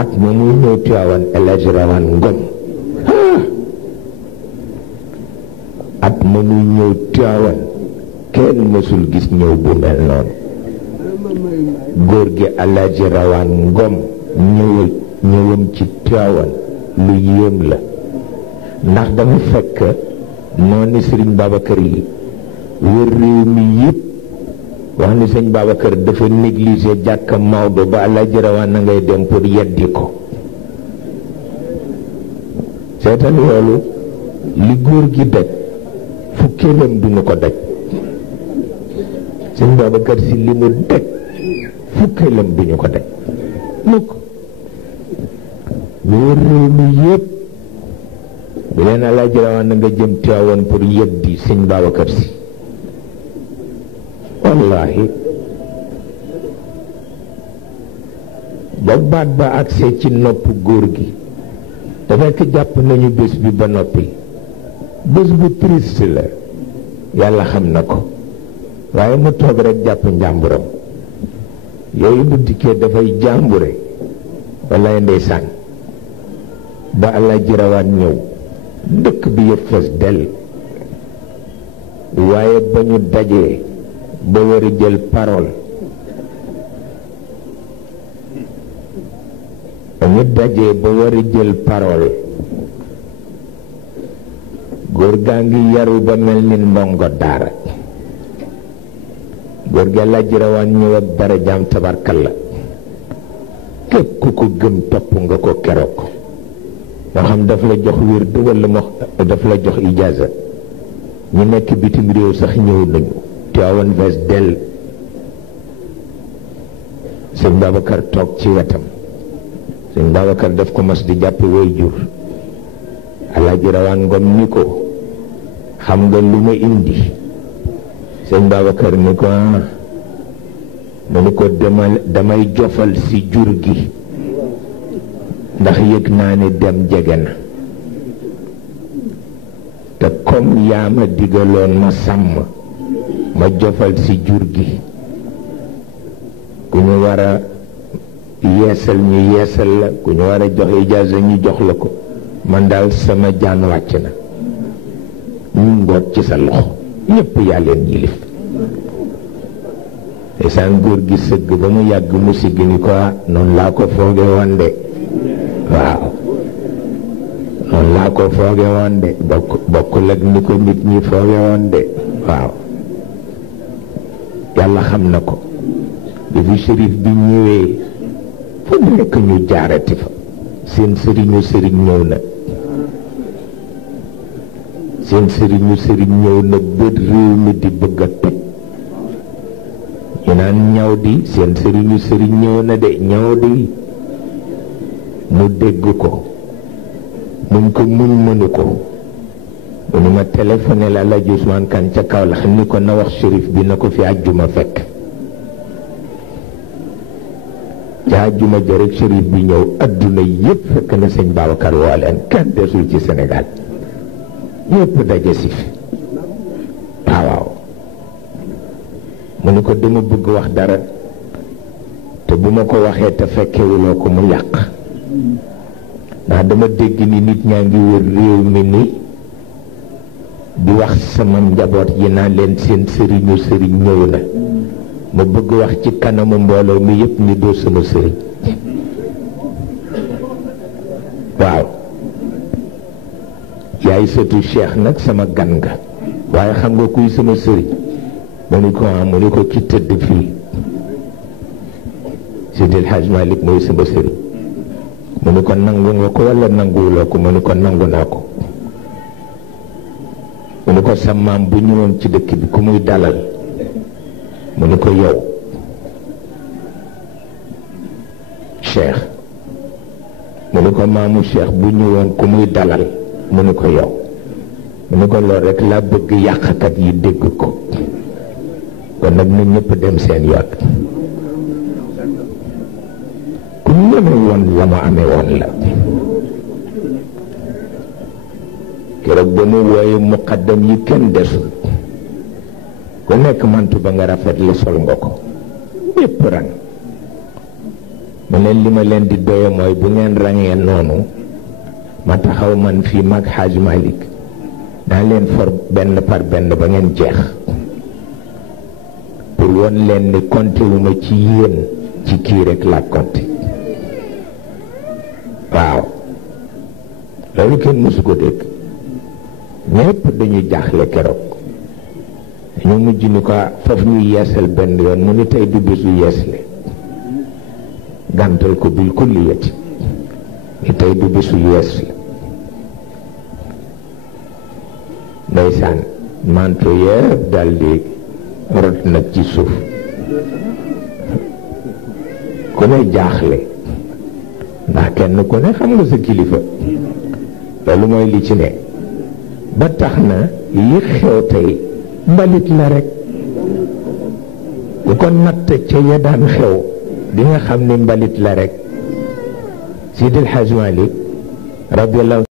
at ma muy ñëw Tiwaawan El Hadj Rawane Ngom at ma muy ñëw Tiwaawan kenn mësul gis ñëw bu mel noonu góor gi El Hadj Rawane Ngom ñëwam ci Tiwaawan lu yéem la ndax dafa fekk noonu Sëriñ Babacar yi wër réew mi yëpp wax ni sëñ Babacar dafa négligé jàkka Maodo ba El Hadj Rawane na ngay dem pour yeddi ko seetal loolu li góor gi daj fukkeelam duñu ko daj sëñ Babacar si li mu daj fukkeelam duñu ko daj mukk ñu wër réew mi yëpp bi leen El Hadj Rawane na nga jëm Tiwaawan pour yeddi sëñ Babacar si wallahi ba baat ba agsee ci nopp góor gi dafa fekk jàpp nañu bés bi ba noppi bés bu triste la yàlla xam na ko waaye mu toog rek jàpp njàmburam yooyu bu dikkee dafay jàmbure wallaay ndeysaan ba El Hadj Rawane ñëw dëkk bi yëpp fees dell waaye ba ñu dajee ba war a jël parole ñu dajee ba war a jël parole góor gaa ngi yaru ba mel ni ndongo daara góor gi El Hadj Rawane ñëw ak darajaam tabarkalla képp ku ko gëm topp nga ko keroog moo xam daf la jox wird wala daf la jox ijaaza ñu nekk bitim réew sax ñëw nañu Tiwaawan fees dell sëñ Babacar toog ci wetam sëñ Babacar daf ko mas di jàppe way jur El Hadj Rawane Ngom ni ko xam nga lu ma indi sëñ Babacar ni ko mu ni ko damay jofal si jur gi ndax yëg naa ni dem jege na te comme yaa ma digaloon ma sàmm ma jofal ci jur gi ku ñu war a yeesal ñu yeesal la ku ñu war a jox ijaaza ñu jox la ko man daal sama jaan wàcc na ñu ngoog ci sa loxo ñépp yaa leen yilif te saan góor gi sëgg ba mu yàgg mu sigg ni ko noonu laa ko fooge woon de waaw noonu laa ko fooge woon de bokkul ak ni ko nit ñi fooge woon de waaw yàlla xam na ko bi fi shérif bi ñëwee fu nekk ñu jaarati fa seen sëriñu sëriñ ñëw na seen sëriñu sëriñ ñëw na bët réew mi di bëgg a toj ñu naan ñaw di seen sëriñu sëriñ ñëw na de ñaw di mu dégg ko muñ ko muñ mënu ko mu ni ma téléphoné la El Hadj Ousmane Kane ca Kaolack ni ko na wax shérif bi na ko fi àjjuma fekk ca àjjuma ja rek shérif bi ñëw adduna yépp fekk na sëñ Babacar woo leen kenn desul ci Sénégal ñépp daje si fi waaw mu ni ko dama bëgg wax dara te bu ma ko waxee te fekkewuloo ko mu yàq ndax dama dégg ni nit ñaa ngi wër réew mi ni di wax sama njaboot yi naa leen seen sëriñu sëriñ ñëw na ma bëgg wax ci kanamu mbooloo mi yépp ni doo sama sëriñ waaw yaay sëtu Cheikh nag sama gan nga waaye xam nga kuy sama sëriñ mu ni ko ci tëdd fii Seydi El Hadj Malick mooy sama sëriñ mu ni ko nangu nga ko walla nanguwuloo ko mu ni ko nangu naa ko mu ni ko sa maam bu ñëwoon ci dëkk bi ku muy dalal mu ni ko yow Cheikh mu ni ko maamu Cheikh bu ñëwoon ku muy dalal mu ni ko yow mu ni ko lool rekk laa bëgg yàqkat yi dégg ko kon nag na ñëpp dem seen yoon ku ñeme woon la ma amee woon la keroog ba mu wooye muqaddam yi kenn desul ku nekk mantu ba nga rafet la sol nga ko ñépp rang mu ne li ma leen di doye mooy bu ngeen rangee noonu ma taxaw man fii mag Xaaj Malik naa leen for benn par benn ba ngeen jeex pour won leen ni compté wu ma ci yéen ci kii rek laa compté waaw loolu kenn mësu ko dégg ñépp dañu jaaxle keroog ñu mujj ni ko foofu ñuy yeesal benn yoon mu ni tey du bésu yeesle gàntal ko bil kulliyati ni tey du bésu yeesle ndeysaan manto yëpp daldi rot nag ci suuf ku ne jaaxle ndax kenn ku ne xam nga sa kilifa loolu mooy li ci ne ba tax na li xew tey mbalit la rek ku ko natt ca ya daan xew di nga xam ni mbalit la rek Sidil Hadj Malick radiyallahu